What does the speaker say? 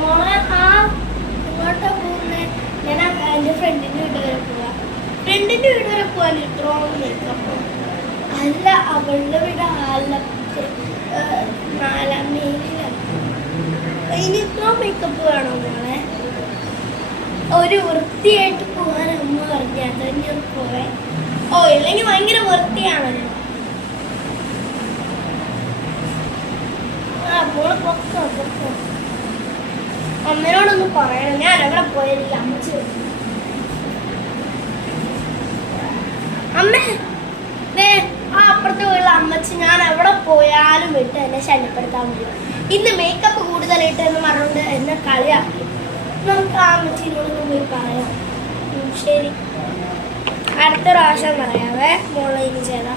മോളെ ഇങ്ങോട്ടാ പോകുന്നത്? ഞാൻ എൻ്റെ ഫ്രണ്ടിൻ്റെ വീട് വരെ പോവാ. ഫ്രണ്ടിൻ്റെ വീട് വരെ പോവാൻ ഇത്രയും മേക്കപ്പ് അല്ല, അവളുടെ വീട് നാലാം മേലിലാണ്. ഇനി ഇത്രയും മേക്കപ്പ് വേണോ മോളെ? ഒരു വൃത്തിയായിട്ട് പോകാൻ അമ്മ പറഞ്ഞാൽ തന്നെ പോവേ. ഓ ഇല്ലെങ്കിൽ ഭയങ്കര വൃത്തിയാണല്ലോ. മോള് പൊക്കോ. അമ്മയോടൊന്ന് പറയണം, ഞാൻ എവിടെ പോയതില്ല. അമ്മച്ചി അമ്മേ അപ്പുറത്തെ വീട്ടിലെ അമ്മച്ചി ഞാൻ എവിടെ പോയാലും വിട്ട് എന്നെ ശല്യപ്പെടുത്താൻ പറ്റും. ഇന്ന് മേക്കപ്പ് കൂടുതലായിട്ട് എന്ന് പറഞ്ഞുകൊണ്ട് എന്നെ കളിയാക്കി. നമുക്ക് ആ അമ്മച്ചിനോടൊന്ന് പോയി പറയാം. ശരി, അടുത്ത പ്രാവശ്യം പറയാവേ മോളെ ഇനി ചെയ്താ.